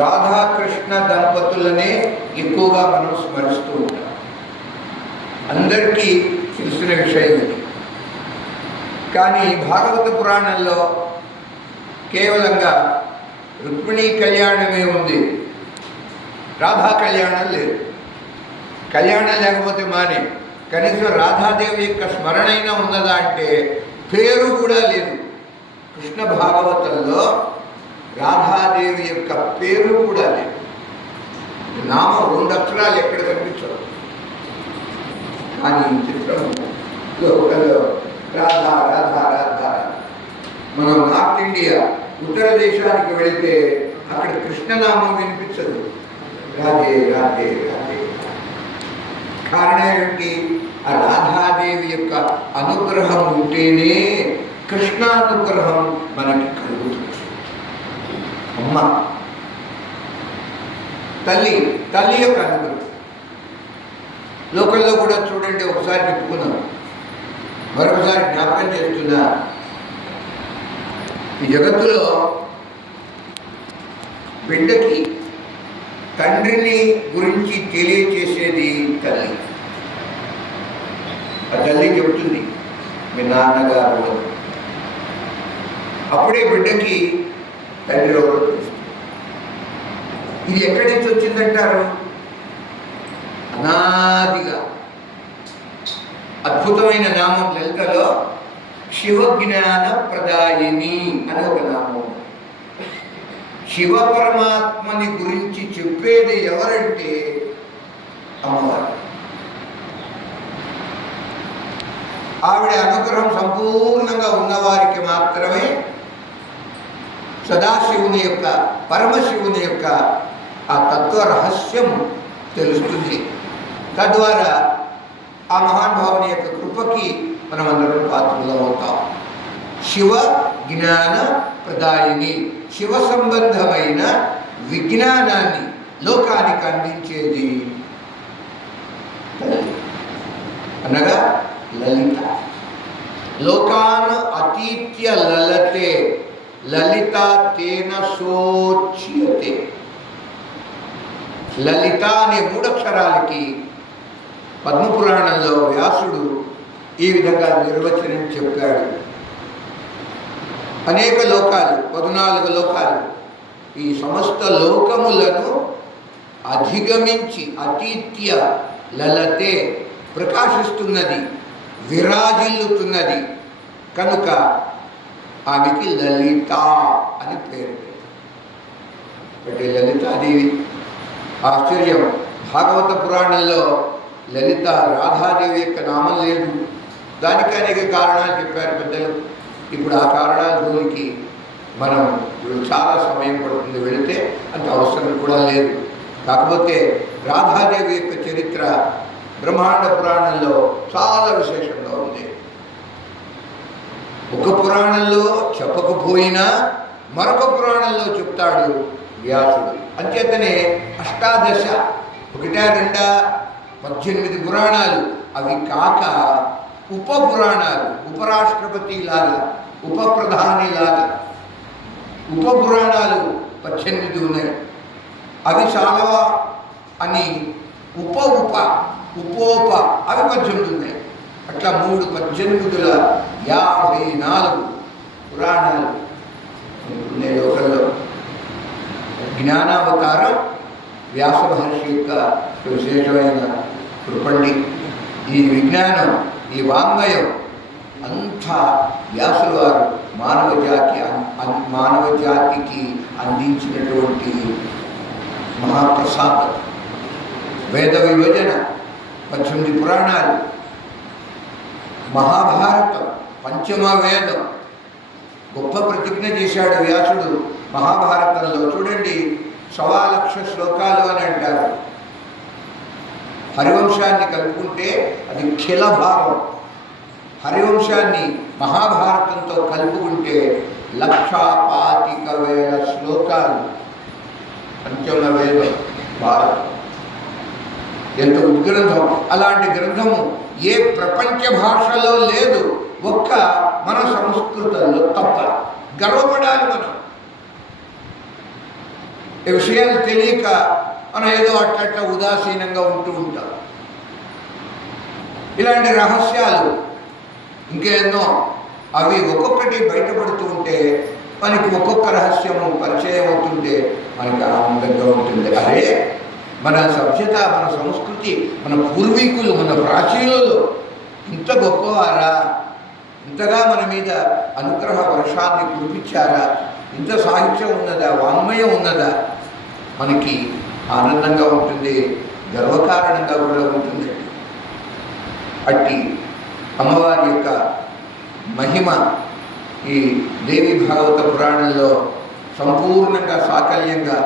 రాధాకృష్ణ దంపతులనే ఎక్కువగా మనం స్మరిస్తూ ఉంటాం. అందరికీ తెలిసిన విషయం ఇది. కానీ భాగవత పురాణంలో కేవలంగా రుక్మిణీ కళ్యాణమే ఉంది, రాధా కళ్యాణం లేదు. కళ్యాణం లేకపోతే మానే, కనీసం రాధాదేవి యొక్క స్మరణైనా ఉన్నదా అంటే పేరు కూడా లేదు. కృష్ణ భాగవతంలో రాధాదేవి యొక్క పేరు కూడా లేదు. నామం 2 అక్షరాలు ఎక్కడ కనిపించదు. కానీ చిత్రంలో రాధా రాధా రాధా. మనం నార్త్ ఇండియా ఉత్తర దేశానికి వెళితే అక్కడ కృష్ణనామం వినిపించదు, రాధే రాధే రాధే. కారణం ఏమిటి? ఆ రాధాదేవి యొక్క అనుగ్రహం ఉంటేనే కృష్ణానుగ్రహం మనకి కలుగుతుంది. అమ్మ తల్లి యొక్క అనుగ్రహం. లోకల్లో కూడా చూడండి, ఒకసారి చెప్పుకున్నాం, మరొకసారి జ్ఞాపకం చేస్తున్నా. ఈ జగత్తులో బిడ్డకి తండ్రిని గురించి తెలియచేసేది తల్లి. ఆ తల్లి చెబుతుంది మీ నాన్నగారు అని. అప్పుడే బిడ్డకి తండ్రి ఎవరో తెలుస్తుంది. ఇది ఎక్కడి నుంచి వచ్చిందంటారు? అనాదిగా అద్భుతమైన నామం లలితలో శివజ్ఞాన ప్రదాయిని అని ఒక నామం. శివ పరమాత్మని గురించి చెప్పేది ఎవరంటే అమ్మవారు. ఆవిడ అనుగ్రహం సంపూర్ణంగా ఉన్నవారికి మాత్రమే సదాశివుని యొక్క, పరమశివుని యొక్క ఆ తత్వ రహస్యం తెలుస్తుంది. తద్వారా ఆ మహానుభావుని యొక్క కృపకి మనమందరం పాత్రలం అవుతాం. శివ జ్ఞాన ప్రదాయిని, శివ సంబంధమైన విజ్ఞానాన్ని లోకానికి అందించేది అనగా లలిత. లోకాన్ అతీత్య లలతే లలిత తేన సోచ్యతే. లలిత అనే 3 అక్షరాలకి పద్మపురాణంలో వ్యాసుడు ఈ విధంగా నిర్వచనం చెప్పాడు. అనేక లోకాలు, 14 లోకాలు, ఈ సమస్త లోకములను అధిగమించి అతీత్య లలతే ప్రకాశిస్తున్నది, విరాజిల్లుతున్నది కనుక ఆమెకి లలిత అని పేరు. అంటే లలితాదేవి ఆశ్చర్యం. భాగవత పురాణంలో లలిత రాధాదేవి యొక్క నామం లేదు. దానికి అనేక కారణాలు చెప్పారు పెద్దలు. ఇప్పుడు ఆ కారణాల జోలికి మనం చాలా సమయం పడుతుంది, వెళితే అంత అవసరం కూడా లేదు. కాకపోతే రాధాదేవి యొక్క చరిత్ర బ్రహ్మాండ పురాణంలో చాలా విశేషంగా ఉంది. ఒక పురాణంలో చెప్పకపోయినా మరొక పురాణంలో చెప్తాడు వ్యాసుడు. అంచేతనే 18 18 పురాణాలు. అవి కాక ఉప పురాణాలు, ఉపరాష్ట్రపతి లాగా, ఉప ప్రధాని లాగా ఉప పురాణాలు 18 ఉన్నాయి. అవి చాలవా అని ఉపోప అవి 18 ఉన్నాయి. అట్లా 3 18 పురాణాలు ఉన్నాయి లోకంలో. జ్ఞానావతారం వ్యాస మహర్షి యొక్క విశేషమైన కృపండి. ఈ విజ్ఞానం, ఈ వాంగ్మయం అంతా వ్యాసుల వారు మానవ జాతికి అందించినటువంటి మహాప్రసాదం. వేద విభజన, 18 పురాణాలు, మహాభారతం, పంచమ వేదం. గొప్ప ప్రతిజ్ఞ చేశాడు వ్యాసుడు మహాభారతంలో. చూడండి, 1,00,000 శ్లోకాలు అని అంటారు. హరివంశాన్ని కలుపుకుంటే అది ఖిల భాగం. హరివంశాన్ని మహాభారతంతో కలుపుకుంటే 1,25,000 శ్లోకాలు పంచమ వేదం భారతం. ఎంత ఉద్గ్రంథం! అలాంటి గ్రంథము ఏ ప్రపంచ భాషలో లేదు, ఒక్క మన సంస్కృతంలో తప్ప. గర్వపడాలి మనం. ఈ విషయాలు తెలియక మనం ఏదో అట్లా ఉదాసీనంగా ఉంటూ ఉంటాం. ఇలాంటి రహస్యాలు ఇంకేన్నో అవి ఒక్కొక్కటి బయటపడుతూ ఉంటే మనకి ఒక్కొక్క రహస్యము పరిచయం అవుతుంటే మనకి ఆనందంగా ఉంటుంది. అదే మన సభ్యత, మన సంస్కృతి, మన పూర్వీకులు, మన ప్రాచీనులు ఇంత గొప్పవారా, ఇంతగా మన మీద అనుగ్రహ వర్షాన్ని కురిపించారా, ఇంత సాహిత్యం ఉన్నదా, వాంగ్మయం ఉన్నదా, మనకి ఆనందంగా ఉంటుంది, గర్వకారణంగా కూడా ఉంటుంది. అట్టి అమ్మవారి యొక్క మహిమ ఈ దేవి భాగవత పురాణంలో సంపూర్ణంగా సాకల్యంగా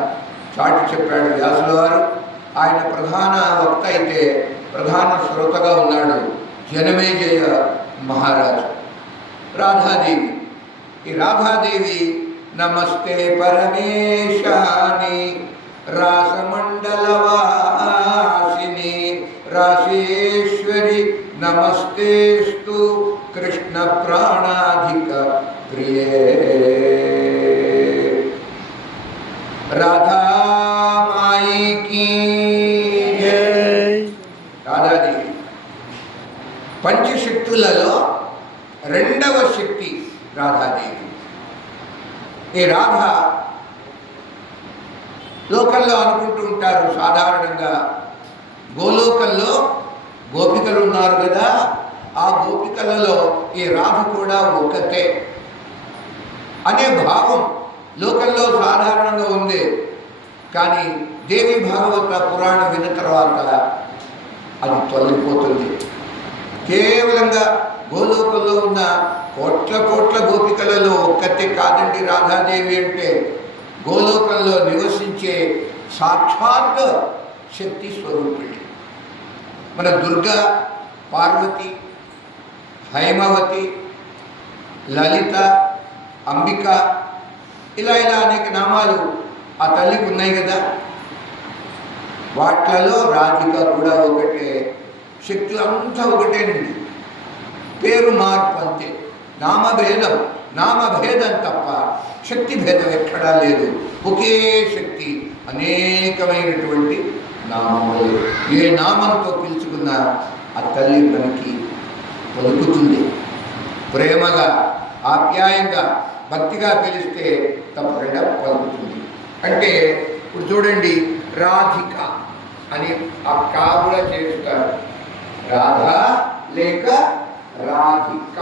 చాటి చెప్పాడు వ్యాసుల వారు. ఆయన ప్రధాన వక్త అయితే ప్రధాన శ్రోతగా ఉన్నాడు జనమేజయ మహారాజు. రాధాదేవి, ఈ రాధాదేవి నమస్తే పరమేశాని రాసమండలవాసిని రాశేశ్వరి నమస్తేస్తు కృష్ణ ప్రాణాధిక ప్రియే. రాధామాయి కీ జై. రాధాదేవి పంచశక్తులలో రెండవ శక్తి రాధాదేవి. ఈ రాధ లోకంలో అనుకుంటూ ఉంటారు సాధారణంగా, గోలోకంలో గోపికలు ఉన్నారు కదా, ఆ గోపికలలో ఈ రాధ కూడా ఒక్కతే అనే భావం లోకంలో సాధారణంగా ఉంది. కానీ దేవి భాగవత పురాణం విన్న తర్వాత అది తొలగిపోతుంది. కేవలంగా గోలోకంలో ఉన్న కోట్ల కోట్ల గోపికలలో ఒక్కతే కాదండి రాధాదేవి అంటే. గోలోకంలో నివసించే సాక్షాత్ శక్తి స్వరూపిణి. మన దుర్గా, పార్వతి, హైమవతి, లలిత, అంబిక, ఇలా అనేక నామాలు ఆ తల్లికి ఉన్నాయి కదా. వాట్లలో రాధిక కూడా ఒకటే. శక్తులు అంతా ఒకటేనండి, పేరు మార్పు అంతే. నామభేదం తప్ప శక్తి భేదం ఎక్కడా లేదు. ఒకే శక్తి, అనేకమైనటువంటి నామములు. ఏ నామంతో పిలుచుకున్నా ఆ తల్లి మనకి పలుకుతుంది. ప్రేమగా, ఆప్యాయంగా, భక్తిగా పిలిస్తే తప్పకుండా పలుకుతుంది. అంటే ఇప్పుడు చూడండి, రాధిక అని ఆ కా కూడా చేస్తారు. రాధ లేక రాధిక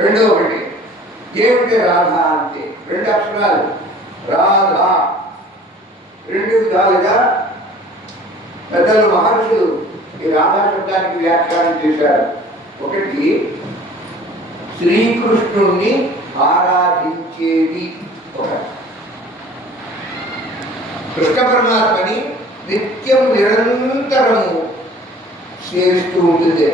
రెండో ఒకటి. ఏమిటి రాధ అంటే? రెండు అక్షరాలు రాధ. రెండు విధాలుగా పెద్దలు మహర్షులు ఈ రాధా శబ్దానికి వ్యాఖ్యానం చేశారు. ఒకటి, శ్రీకృష్ణుణ్ణి ఆరాధించేది. ఒకటి, కృష్ణ పరమాత్మని నిత్యం నిరంతరము సేవిస్తూ ఉంటుంది.